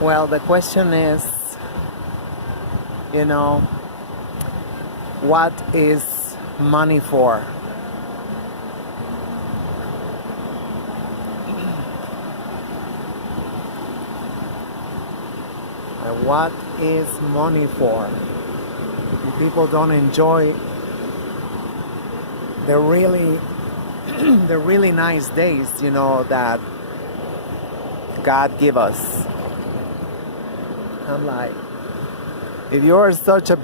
Well, the question is, you know, what is money for? And what is money for? People don't enjoy the really the really nice days, that God give us. I'm like, if you're such a,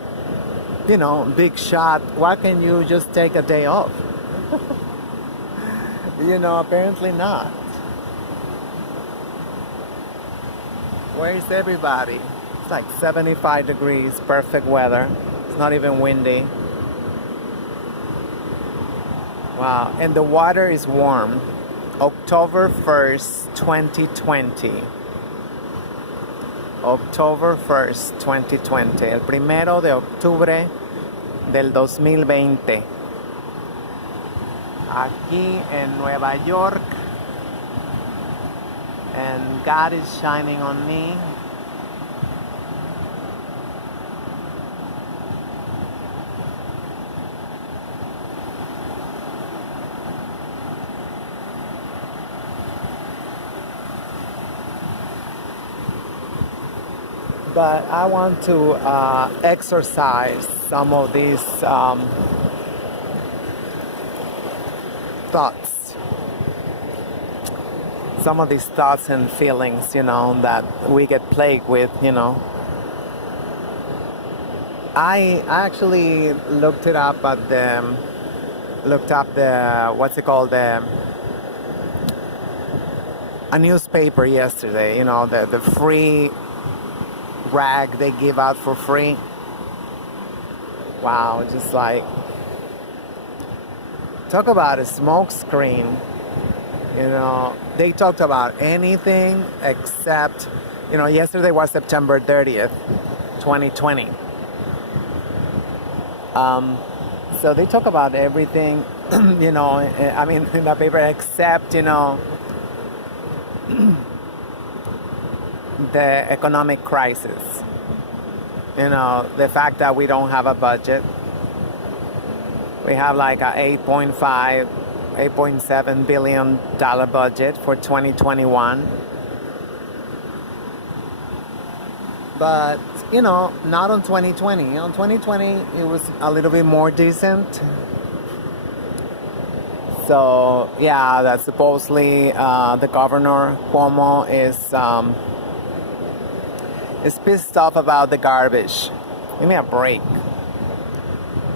big shot, why can't you just take a day off? Apparently not. Where is everybody? It's like 75 degrees, perfect weather. It's not even windy. Wow, and the water is warm. October 1st, 2020. October 1st, 2020. El primero de octubre del 2020. Aquí en Nueva York. And God is shining on me. But I want to exercise some of these thoughts. Some of these thoughts and feelings, that we get plagued with, I actually looked up what's it called, a newspaper yesterday, the free rag they give out for free. Wow, just like, talk about a smoke screen. They talked about anything except, yesterday was September 30th, 2020. So they talk about everything, in the paper except, the economic crisis. The fact that we don't have a budget. We have like a $8.7 billion budget for 2021. But, not on 2020. On 2020, it was a little bit more decent. So, yeah, that supposedly the governor, Cuomo, is pissed off about the garbage. Give me a break.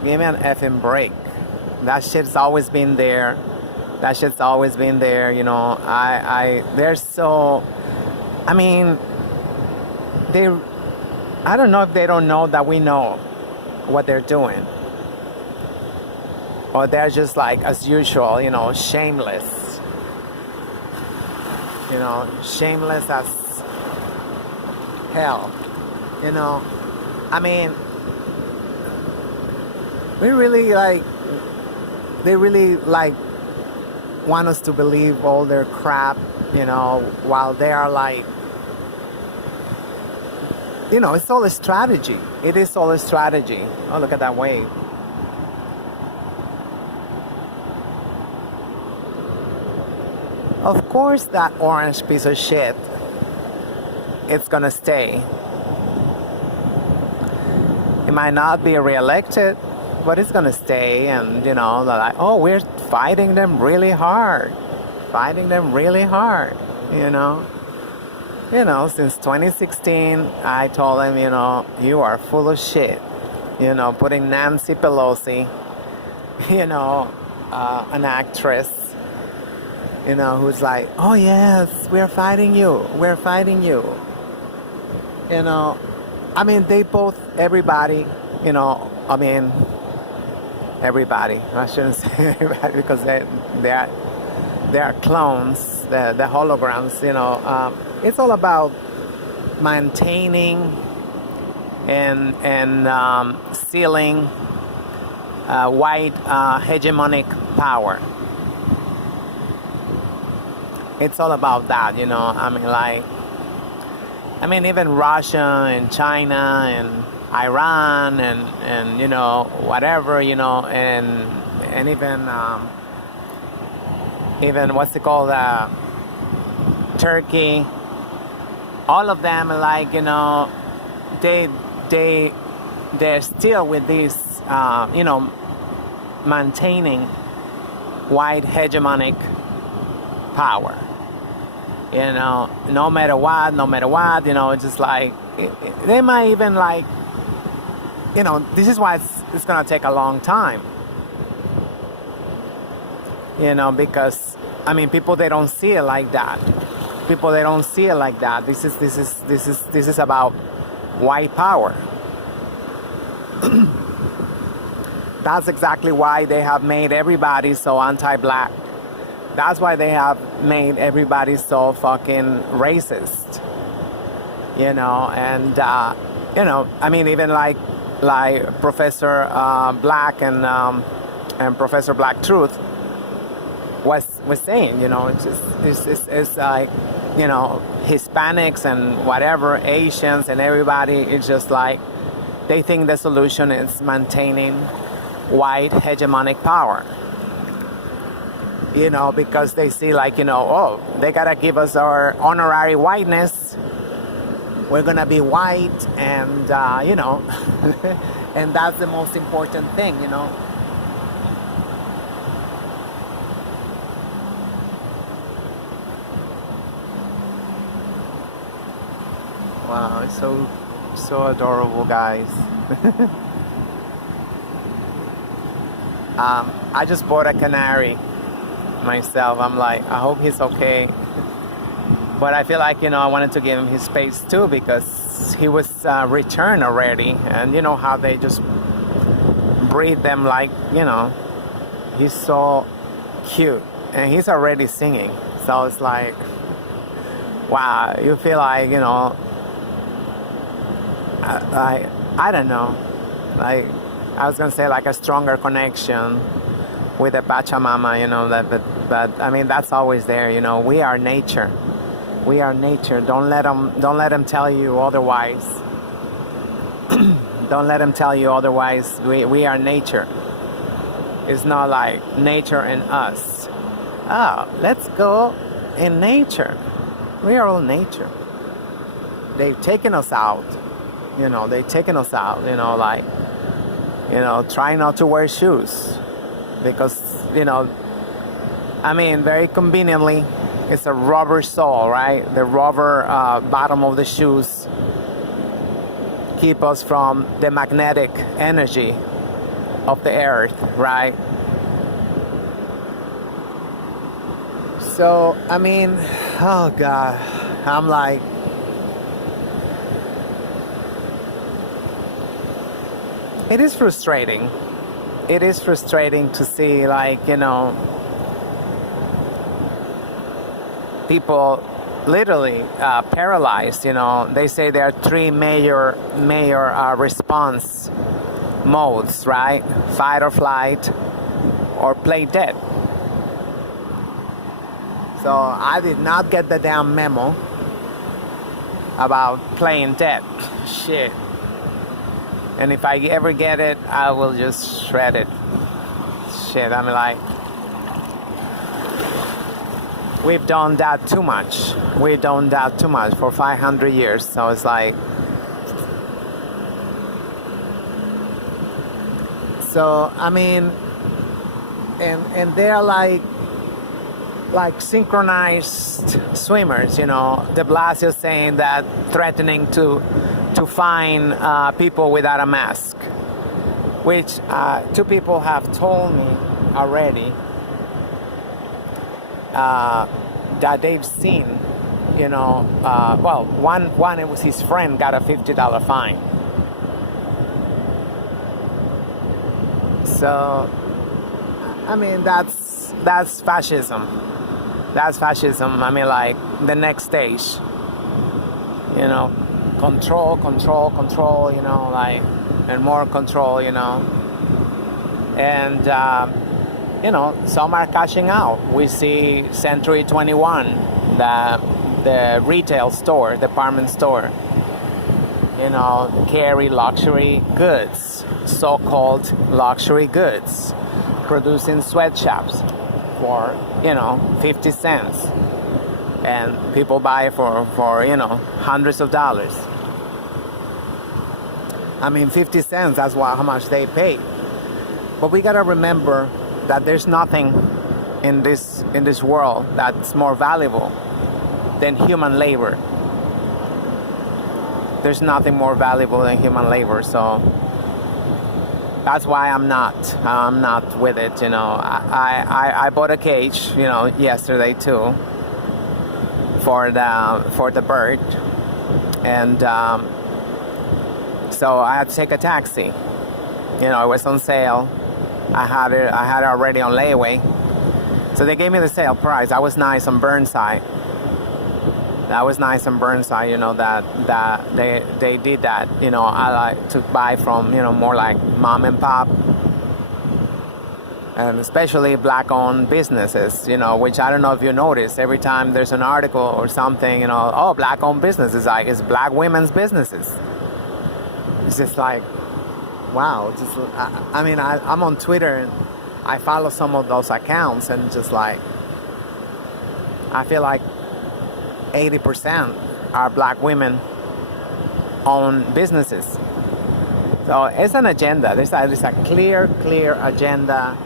Give me an effing break. That shit's always been there. They're so, I don't know if they don't know that we know what they're doing. Or they're just like, as usual, shameless. Shameless as hell. They really want us to believe all their crap, while they are like, it's all a strategy. It is all a strategy. Oh, look at that wave. Of course, that orange piece of shit, it's gonna stay. It might not be reelected, but it's gonna stay. And they're like, oh, we're fighting them really hard. Since 2016, I told them, you are full of shit. Putting Nancy Pelosi, an actress, who's like, oh yes, we're fighting you. They both, everybody, everybody. I shouldn't say everybody because they are clones, the holograms, it's all about maintaining and sealing white hegemonic power. It's all about that, I mean, even Russia and China and Iran and you know, whatever, you know, and even what's it called, Turkey, all of them are like, you know, they're still with this, you know, maintaining white hegemonic power. You know, no matter what, you know, it's just like, they might even like, you know, this is why it's going to take a long time. You know, because, I mean, people, they don't see it like that. People, they don't see it like that. This is about white power. That's exactly why they have made everybody so anti-black. That's why they have made everybody so fucking racist. You know, and you know, I mean, even like Professor Black and Professor Black Truth was saying, you know, it's like, you know, Hispanics and whatever, Asians and everybody, it's just like they think the solution is maintaining white hegemonic power. You know, because they see like, you know, oh, they gotta give us our honorary whiteness. We're gonna be white, and you know, and that's the most important thing, you know. Wow, it's so adorable, guys. I just bought a canary myself. I'm like, I hope he's okay. But I feel like, you know, I wanted to give him his space too, because he was returned already, and you know how they just breed them, like, you know, he's so cute and he's already singing. So it's like, wow, you feel like, you know, I don't know, like, I was gonna say like a stronger connection with the Pachamama, you know, but I mean, that's always there, you know. We are nature. We are nature. Don't let them tell you otherwise. Don't let them tell you otherwise. We are nature. It's not like nature and us. Oh, let's go in nature. We are all nature. They've taken us out. You know, they've taken us out, you know, like, you know, try not to wear shoes. Because, you know, I mean, very conveniently, it's a rubber sole, right? The rubber bottom of the shoes keep us from the magnetic energy of the earth, right? So, I mean, oh God, I'm like, it is frustrating. It is frustrating to see, like, you know, people literally paralyzed. You know, they say there are three major response modes, right? Fight or flight, or play dead. So I did not get the damn memo about playing dead. Shit. And if I ever get it, I will just shred it. Shit, I'm like, we've done that too much. We've done that too much for 500 years. So it's like, so I mean, and they're like synchronized swimmers. You know, De Blasio saying that, threatening to fine people without a mask, which two people have told me already that they've seen, you know, well, one it was his friend got a $50 fine. So, I mean, that's fascism. That's fascism. I mean, like, the next stage, you know, control, you know, like, and more control, you know. And, you know, some are cashing out. We see Century 21, the retail store, department store, carry luxury goods, so-called luxury goods, producing sweatshops for 50 cents, and people buy it for hundreds of dollars. I mean, 50 cents, that's how much they pay. But we gotta remember that there's nothing in this world that's more valuable than human labor. There's nothing more valuable than human labor, so that's why I'm not with it. I bought a cage, yesterday too, for the bird, and so I had to take a taxi. It was on sale. I had it already on layaway, so they gave me the sale price. That was nice on Burnside. That they did that. I like to buy from more like mom and pop, and especially black-owned businesses. Which I don't know if you notice. Every time there's an article or something, black-owned businesses, like it's black women's businesses. It's just like, wow. I'm on Twitter and I follow some of those accounts, and just like, I feel like 80% are black women own businesses. So it's an agenda. There's a clear agenda.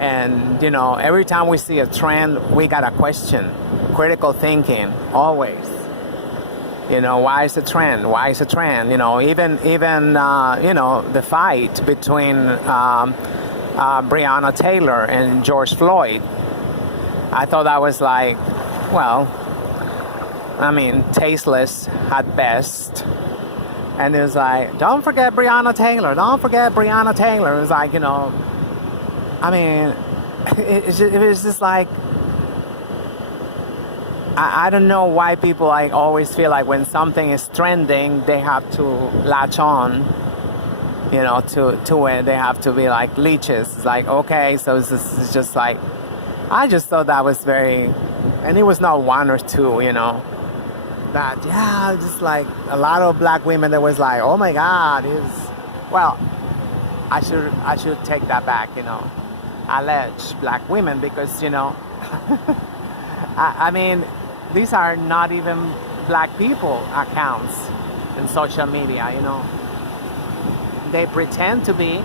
And, every time we see a trend, we got to question. Critical thinking, always. Why is it trend? Why is it trend? Even the fight between Breonna Taylor and George Floyd. I thought that was like, tasteless at best. And it was like, don't forget Breonna Taylor. Don't forget Breonna Taylor. It was like, it was just like, I don't know why people always feel like when something is trending, they have to latch on, to it. They have to be like leeches. It's like, okay, so it's just like, I just thought that was very, and it was not one or two, that, just like a lot of black women that was like, oh my God, I should take that back, alleged black women, because, these are not even black people accounts in social media, They pretend to be,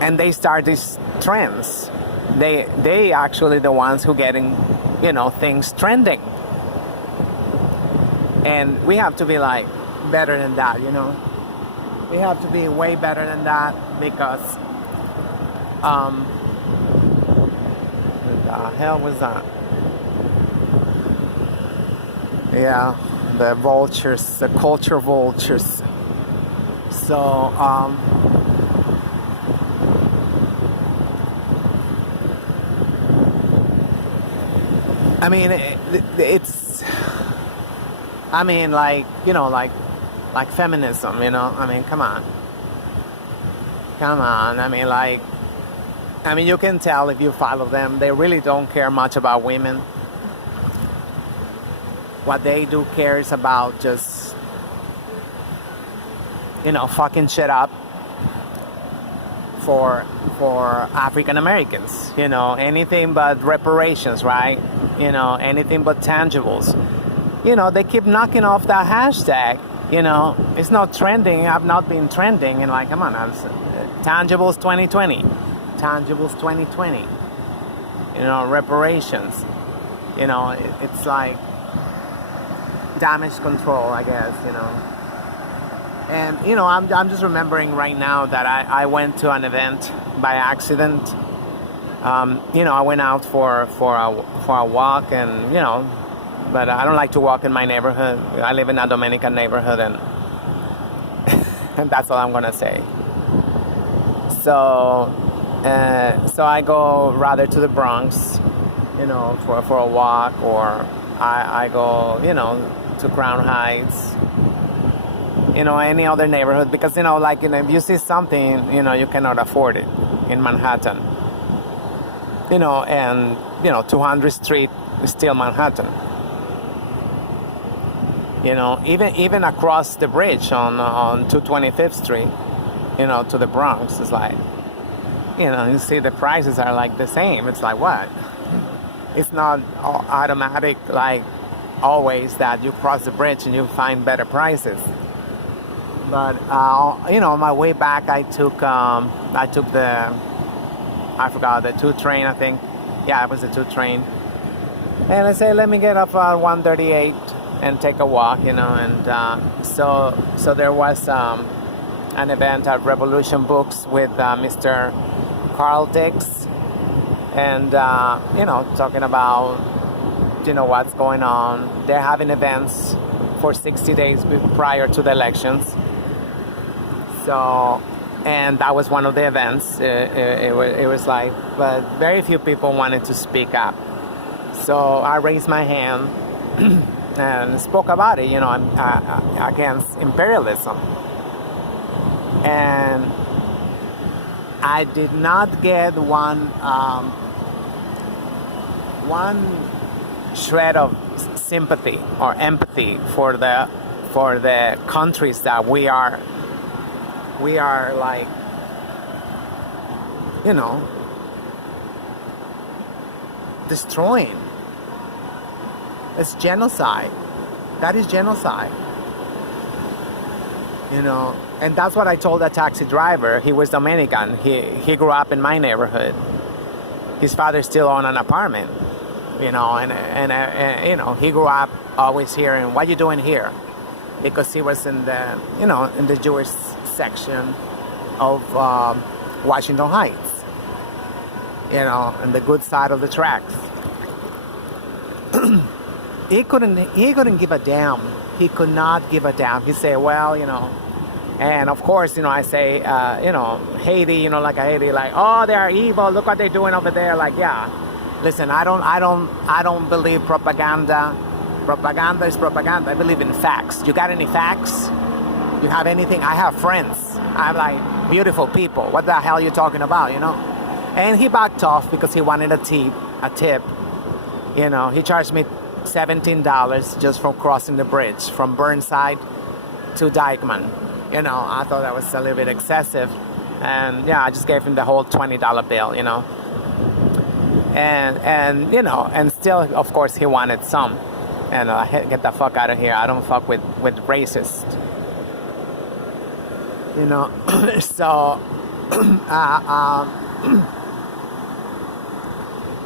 and they start these trends. They actually the ones who getting, things trending. And we have to be like better than that, We have to be way better than that, because what the hell was that? Yeah, the vultures, the culture vultures. So it's like feminism, come on. You can tell if you follow them, they really don't care much about women. What they do care is about just, fucking shit up for African Americans. Anything but reparations, right? Anything but tangibles. They keep knocking off that hashtag. It's not trending. I've not been trending. And come on, tangibles 2020. Tangibles 2020. Reparations. It's like damage control, I guess, And, I'm just remembering right now that I went to an event by accident. I went out for a walk, and, but I don't like to walk in my neighborhood. I live in a Dominican neighborhood, and that's all I'm going to say. So I go rather to the Bronx, for a walk, or I go, to Crown Heights, any other neighborhood, because, if you see something, you cannot afford it. in Manhattan. You know, and, you know, 200th Street is still Manhattan. You know, even across the bridge on 225th Street, you know, to the Bronx, it's like, you know, you see the prices are like the same. It's like, what? It's not automatic, like, always that you cross the bridge and you find better prices. But, you know, on my way back, I took the, I forgot, the 2 train, I think. Yeah, it was the 2 train. And I said, let me get up on 138 and take a walk, you know. And so there was an event at Revolution Books with Mr. Carl Dix. And, you know, talking about, you know, what's going on. They're having events for 60 days prior to the elections. So, and that was one of the events. It was like, but very few people wanted to speak up. So I raised my hand and spoke about it, you know, against imperialism. And I did not get one shred of sympathy or empathy for the countries that we are like, you know, destroying. It's genocide. That is genocide. You know, and that's what I told the taxi driver. He was Dominican. He grew up in my neighborhood. His father still owned an apartment. You know, and you know, he grew up always hearing, "What you doing here?" Because he was in the, you know, in the Jewish section of Washington Heights. You know, on the good side of the tracks. He couldn't give a damn. He could not give a damn. He said, well, you know, and of course, you know, I say, you know, Haiti, you know, like a Haiti, like, oh, they are evil. Look what they're doing over there. Like, yeah. Listen, I don't believe propaganda. Propaganda is propaganda. I believe in facts. You got any facts? You have anything? I have friends. I have like beautiful people. What the hell are you talking about, you know? And he backed off because he wanted a tip. You know, he charged me $17 just from crossing the bridge from Burnside to Dykeman. You know, I thought that was a little bit excessive. And yeah, I just gave him the whole $20 bill, you know. And you know, and still, of course, he wanted some. And get the fuck out of here. I don't fuck with racists. You know, so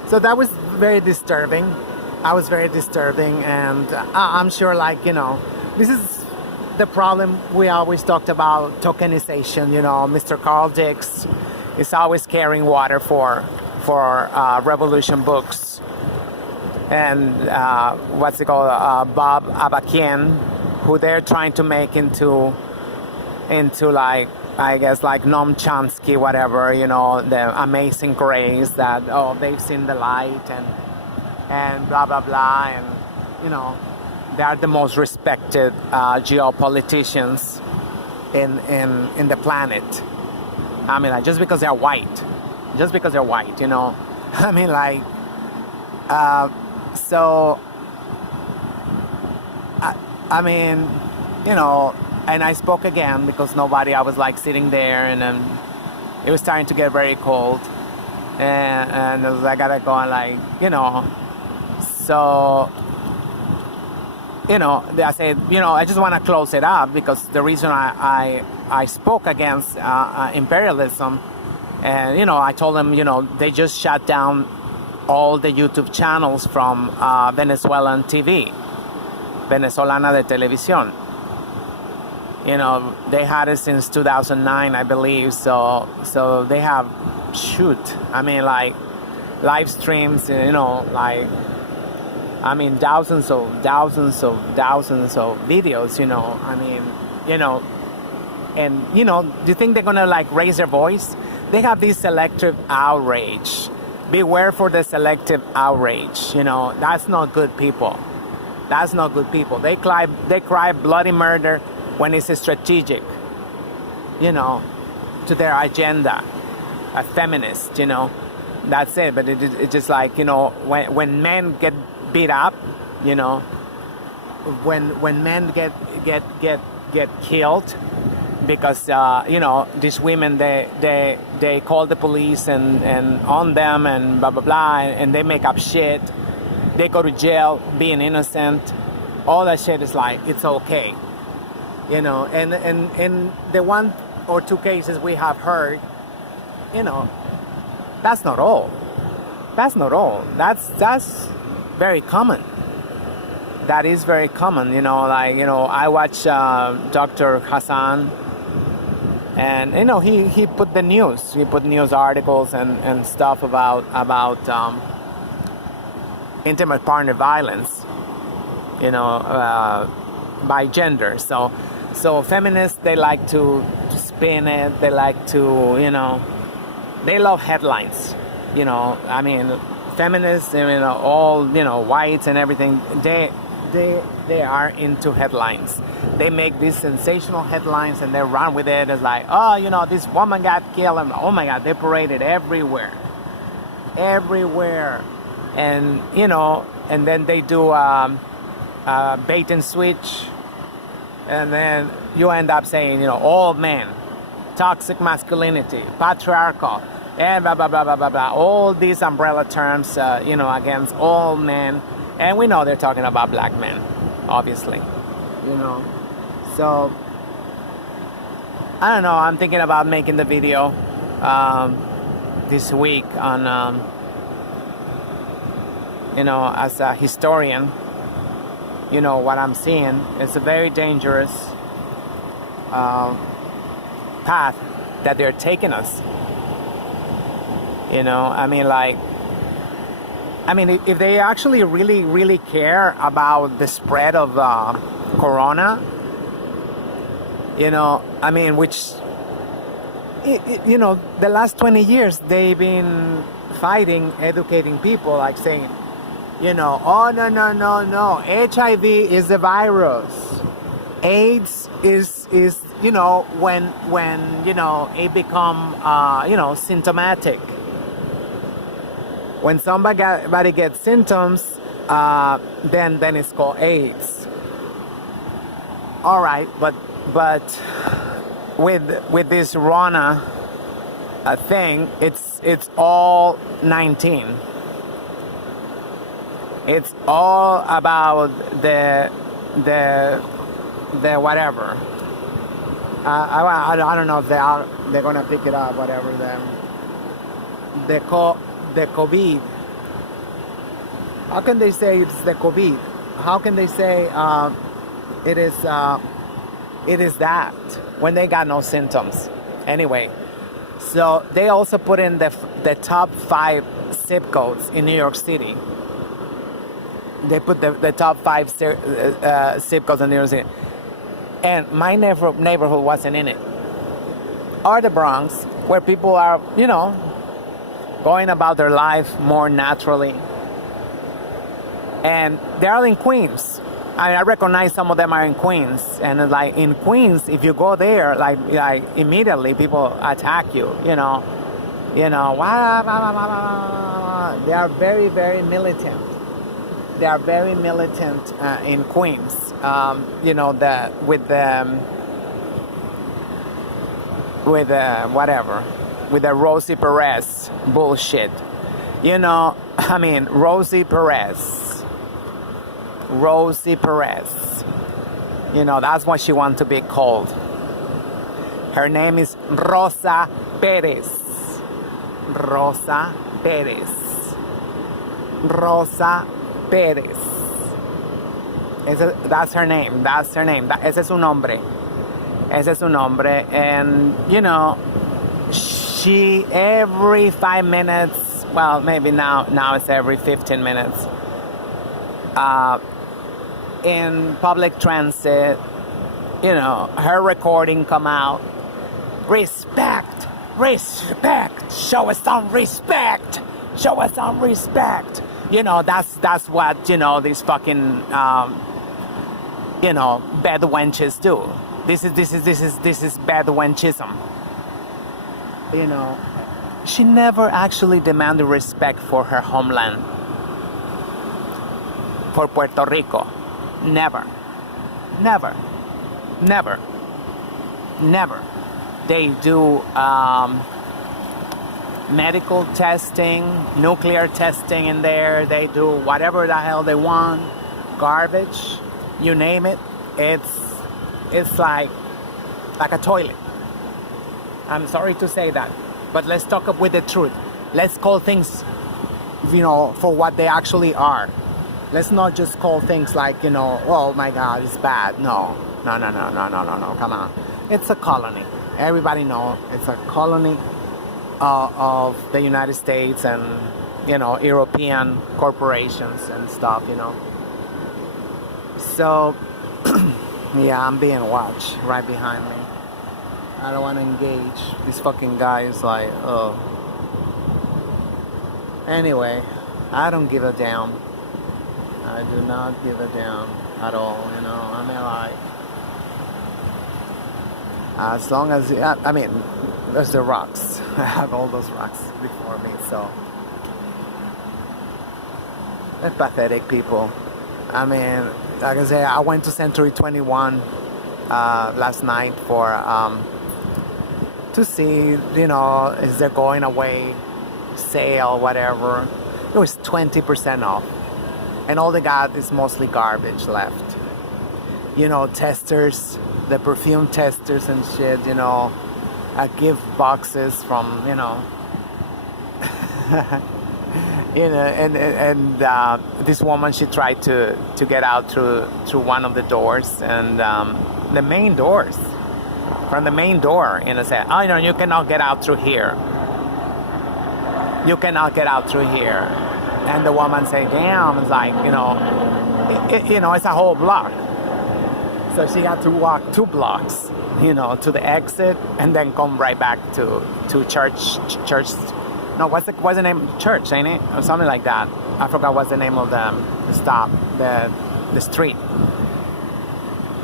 so that was very disturbing. I was very disturbing, and I'm sure, like, you know, this is the problem we always talked about, tokenization. You know, Mr. Carl Dix is always carrying water for Revolution Books, and what's it called, Bob Abakian, who they're trying to make into like, I guess, like Noam Chomsky, whatever, you know, the amazing grace that, oh, they've seen the light and blah, blah, blah. And, you know, they are the most respected geopoliticians in the planet. I mean, like, just because they're white, you know. I mean, like, so, I mean, you know, and I spoke again because I was like sitting there, and it was starting to get very cold, and I gotta go and, like, you know, so, you know, I said, you know, I just want to close it up because the reason I spoke against imperialism, and, you know, I told them, you know, they just shut down all the YouTube channels from Venezuelan TV, Venezolana de Televisión. You know, they had it since 2009, I believe. So they have, I mean, like, live streams, you know, like, I mean, thousands of videos, you know. I mean, you know, and, you know, do you think they're gonna, like, raise their voice? They have this selective outrage. Beware for the selective outrage. You know, that's not good people. That's not good people. They cry bloody murder when it's strategic, you know, to their agenda. a feminist, you know. That's it. But it's just like, you know, when men get beat up, you know, when men get killed because you know, these women, they call the police and on them and blah blah blah, and they make up shit. They go to jail being innocent. All that shit is like, it's okay, you know. And the 1 or 2 cases we have heard, you know, that's not all. That's not all. That's very common. That is very common, you know. Like, you know, I watch Dr. Hassan, and you know, he put the news. He put news articles and stuff about intimate partner violence, you know, by gender. So feminists, they like to spin it. They like to, you know, they love headlines. You know, I mean, feminists, you know, all, you know, whites and everything, they are into headlines. They make these sensational headlines and they run with it. It's like, oh, you know, this woman got killed, and oh my God, they parade it everywhere. And, you know, and then they do bait and switch, and then you end up saying, you know, all men, toxic masculinity, patriarchal, and blah, blah, blah, blah, blah, blah. All these umbrella terms, you know, against all men. And we know they're talking about black men, obviously, you know. So, I don't know, I'm thinking about making the video this week on, you know, as a historian, you know, what I'm seeing. It's a very dangerous path that they're taking us. You know, I mean, if they actually really, really care about the spread of corona, you know, I mean, which, you know, the last 20 years, they've been fighting, educating people, like saying, you know, oh, no, HIV is a virus. AIDS is you know, when you know, it become, you know, symptomatic. When somebody gets symptoms, then it's called AIDS. All right, but with this Rona thing, it's all 19. It's all about the whatever. I don't know if they're gonna pick it up, whatever the COVID. How can they say it's the COVID? How can they say it is that when they got no symptoms? Anyway, so they also put in the top 5 zip codes in New York City. They put the top 5 zip codes in New York City, and my neighborhood wasn't in it. Or the Bronx, where people are, you know, going about their life more naturally. And they're all in Queens. I recognize some of them are in Queans. And like in Queens, if you go there, like immediately people attack you, you know, they are very, very militant. They are very militant in Queens, you know, with the Rosie Perez bullshit. You know, I mean, Rosie Perez. You know, that's what she wants to be called. Her name is Rosa Perez. Rosa Perez. That's her name. Ese es su nombre. And, you know, she every 5 minutes, well, maybe now it's every 15 minutes, in public transit, you know, her recording come out. Respect. Show us some respect. You know, that's what, you know, these fucking, you know, bad wenches do. This is bad wenchism. You know, She never actually demanded respect for her homeland, for Puerto Rico. Never. Never. Never. Never. They do medical testing, nuclear testing in there. They do whatever the hell they want. Garbage, you name it. It's like a toilet. I'm sorry to say that, but let's talk up with the truth. Let's call things, for what they actually are. Let's not just call things like, oh my God, it's bad. No, come on. It's a colony. Everybody knows it's a colony of the United States and, European corporations and stuff, So, yeah, I'm being watched right behind me. I don't want to engage. This fucking guy is like, oh. Anyway, I don't give a damn. I do not give a damn at all, I mean, like, as long as, there's the rocks. I have all those rocks before me, so. They're pathetic people. I mean, like I say, I went to Century 21 last night for, to see, is there going away sale, whatever. It was 20% off. And all they got is mostly garbage left. Testers, the perfume testers and shit, gift boxes from, and this woman, she tried to get out through one of the doors, and the main doors, from the main door, said, oh, no, you cannot get out through here. You cannot get out through here. And the woman said, damn, it's like, it's a whole block. So she had to walk 2 blocks, to the exit, and then come right back to church. No, what's the name? Church, ain't it? Or something like that. I forgot what's the name of the stop, the street.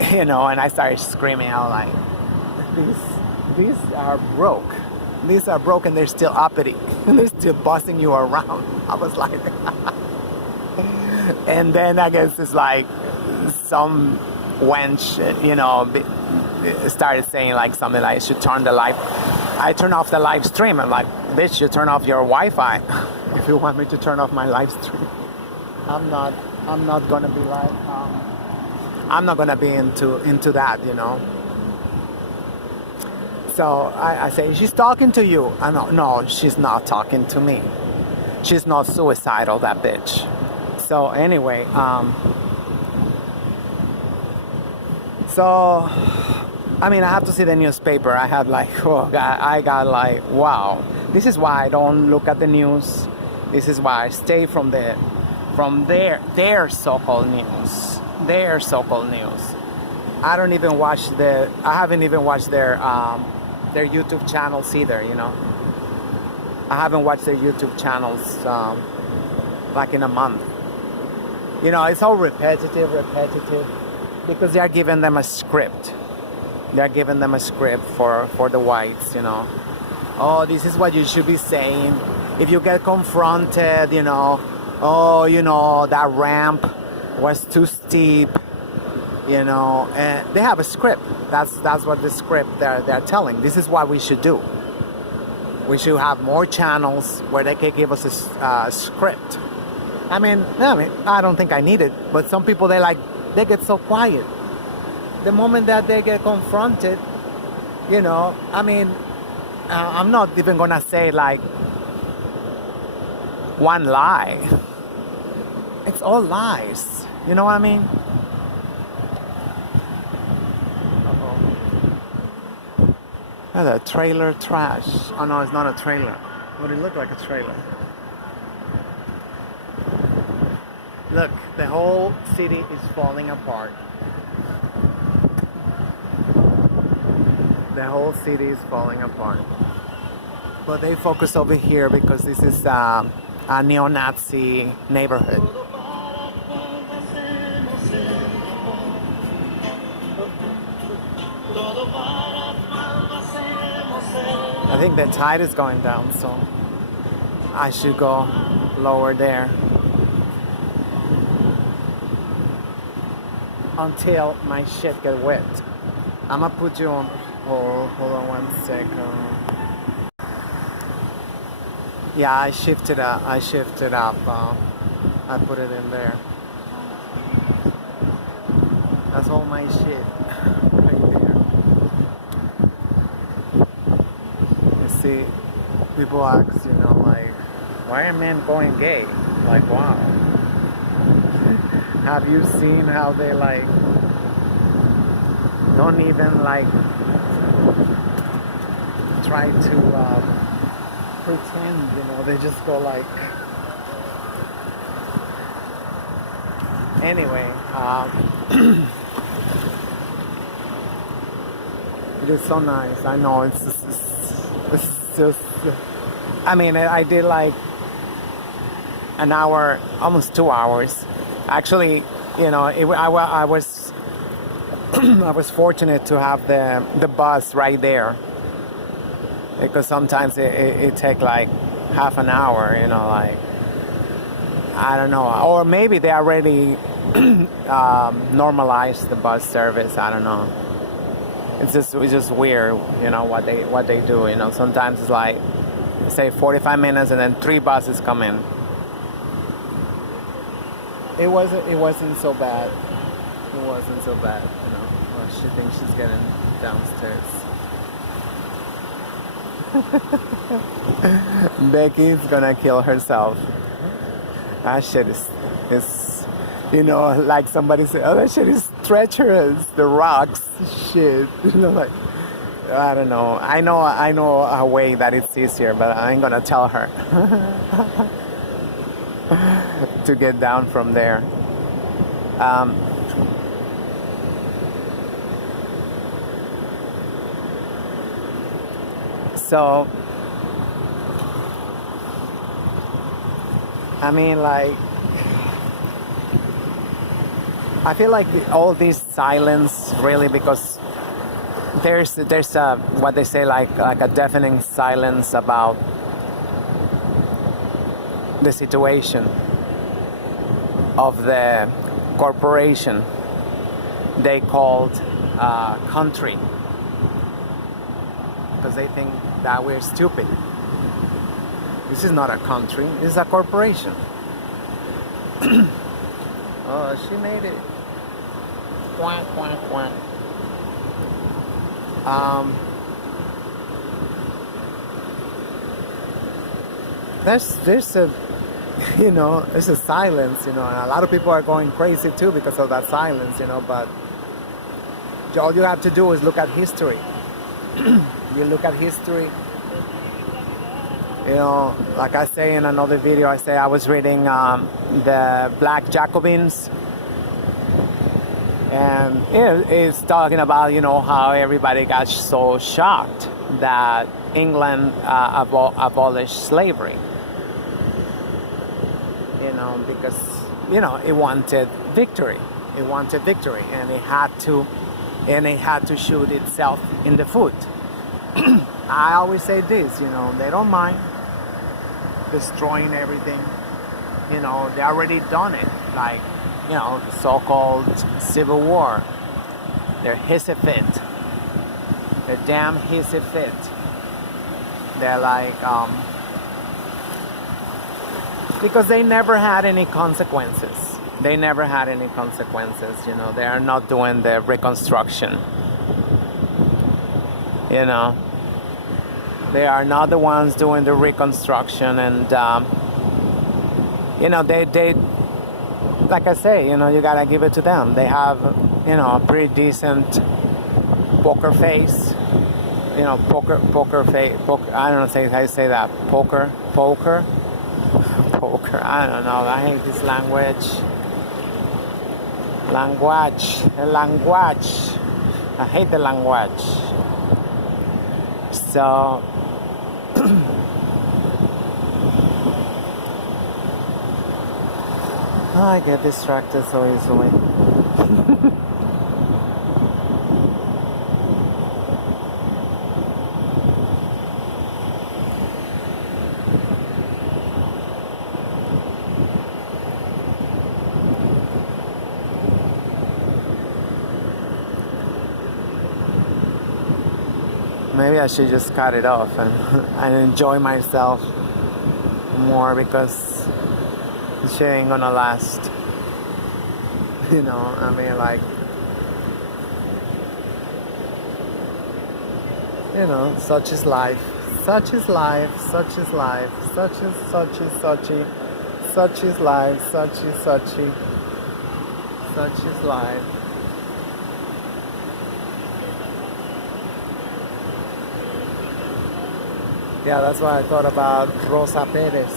And I started screaming out like, these are broke. These are broke and they're still uppity. And they're still bossing you around. I was like, and then I guess it's like some wench, started saying like something like, should turn the live. I turn off the live stream. I'm like, bitch, you turn off your Wi-Fi if you want me to turn off my live stream. I'm not gonna be like, I'm not gonna be into that, So I say, she's talking to you. I know, no, she's not talking to me. She's not suicidal, that bitch. So anyway, so, I have to see the newspaper. I have like, oh God, I got like, wow. This is why I don't look at the news. This is why I stay from their so-called news. Their so-called news. I haven't even watched their YouTube channels either, I haven't watched their YouTube channels like in a month. It's all repetitive, because they are giving them a script. They're giving them a script for the whites, Oh, this is what you should be saying. If you get confronted, oh, that ramp was too steep. And they have a script. That's what the script they're telling. This is what we should do. We should have more channels where they can give us a script. I don't think I need it, but some people they get so quiet. The moment that they get confronted, I'm not even gonna say like one lie. It's all lies. You know what I mean? That's a trailer trash. Oh no, it's not a trailer. But it looked like a trailer. Look, the whole city is falling apart. The whole city is falling apart. But they focus over here because this is a neo-Nazi neighborhood. I think the tide is going down, so I should go lower there until my shit get wet. I'm gonna put you on hold. Hold on 1 second. Yeah, I shifted up. I put it in there. That's all my shit right there. You see, people ask, like, why are men going gay? Like, wow. Have you seen how they, like, don't even, like, try to pretend, they just go like... Anyway, it is so nice. I know it's just I mean, I did like an hour, almost 2 hours. Actually, I was I was fortunate to have the bus right there, because sometimes it take like half an hour, like, I don't know, or maybe they already normalized the bus service. I don't know. It's just weird, what they do. Sometimes it's like, say 45 minutes and then 3 buses come in. It wasn't so bad. It wasn't so bad, Well, she thinks she's getting downstairs. Becky's gonna kill herself. That shit is like somebody said, oh, that shit is treacherous. The rocks, shit. Like, I don't know. I know a way that it's easier, but I ain't gonna tell her to get down from there. So, I mean, like, I feel like all this silence, really, because there's a, what they say, like a deafening silence about the situation of the corporation they called country, because they think that we're stupid. This is not a country, this is a corporation. Oh, she made it. Quack, quack, quack. There's a, there's a silence, and a lot of people are going crazy too because of that silence, but all you have to do is look at history. You look at history, like I say in another video, I was reading the Black Jacobins, and it's talking about, how everybody got so shocked that England abolished slavery, because, it wanted victory. It wanted victory, and it had to shoot itself in the foot. I always say this, they don't mind destroying everything. They already done it, like, the so-called Civil War. They're hissy fit. They're damn hissy fit. They're like, because they never had any consequences. They never had any consequences, They are not doing the reconstruction. They are not the ones doing the reconstruction, and they like I say, you gotta give it to them. They have, a pretty decent poker face. Poker face. I don't know how you say that. Poker. I don't know. I hate this language. Language. I hate the language. So. I get distracted so easily. maybe I should just cut it off and, and enjoy myself more, because shit ain't gonna last. You know, I mean, like, you know, such is life. Such is life. Such is life. Such is suchy. Such is life. Such is life. Yeah, that's what I thought about Rosa Perez.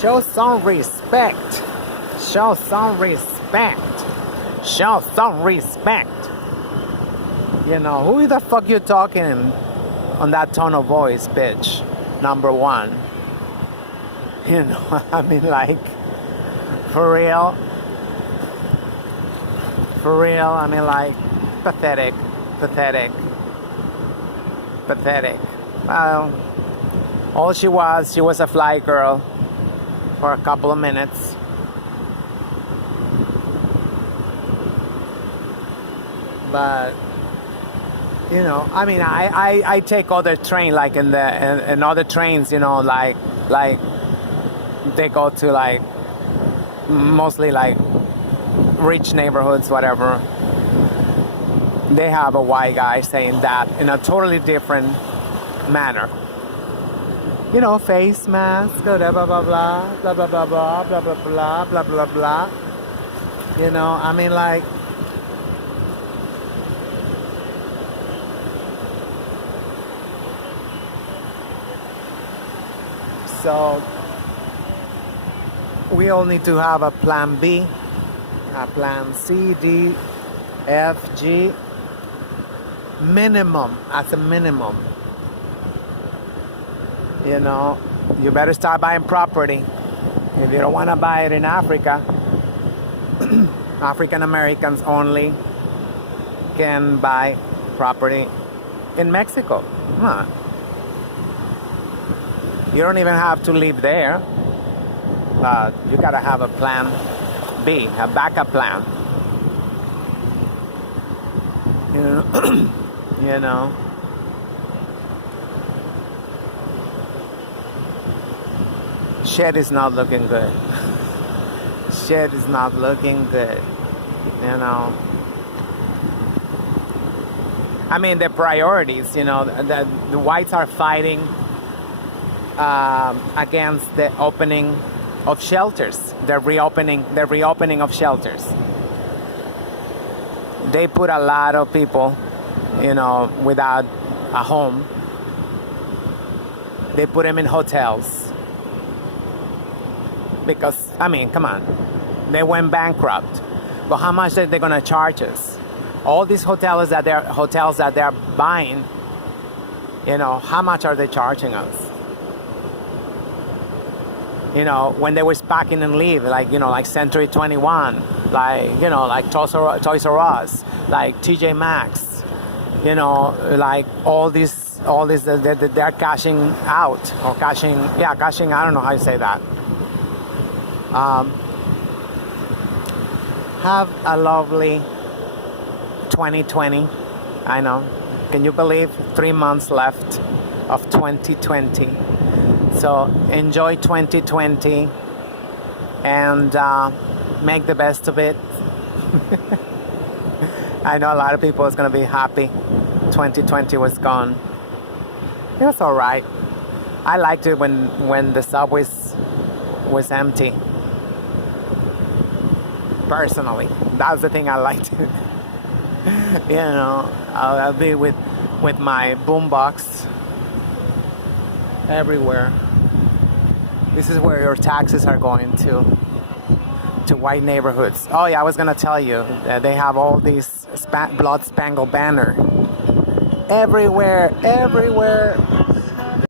Show some respect. Show some respect. Show some respect. You know, who the fuck you talking on that tone of voice, bitch? Number one. You know, I mean, like, for real. For real, I mean, like, pathetic. Well, all she was a fly girl for a couple of minutes. But, you know, I mean, I take other train, like in other trains, you know, like they go to, like, mostly like rich neighborhoods, whatever. They have a white guy saying that in a totally different manner. You know, face mask, blah blah blah blah blah blah blah blah blah blah blah blah blah blah. You know, I mean, like, so we all need to have a plan B, a plan C, D, F, G, minimum, as a minimum. You know, you better start buying property. If you don't want to buy it in Africa, African Americans only can buy property in Mexico. Huh. You don't even have to live there. You gotta have a plan B, a backup plan. You know, you know. Shit is not looking good. Shit is not looking good. You know. I mean, the priorities. You know, the whites are fighting against the opening of shelters, the reopening of shelters. They put a lot of people, you know, without a home. They put them in hotels. Because, I mean, come on, they went bankrupt. But how much are they gonna charge us? All these hotels that they're buying, you know, how much are they charging us? You know, when they was packing and leave, like, you know, like Century 21, like, you know, like Toys R Us, like TJ Maxx, you know, like all this, they're cashing out, or cashing, I don't know how you say that. Have a lovely 2020. I know. Can you believe 3 months left of 2020? So enjoy 2020 and make the best of it. I know a lot of people is going to be happy 2020 was gone. It was all right. I liked it when the subways was empty. Personally, that's the thing I liked. You know, I'll be with my boombox everywhere. This is where your taxes are going to white neighborhoods. Oh yeah, I was gonna tell you that they have all these blood spangled banner everywhere.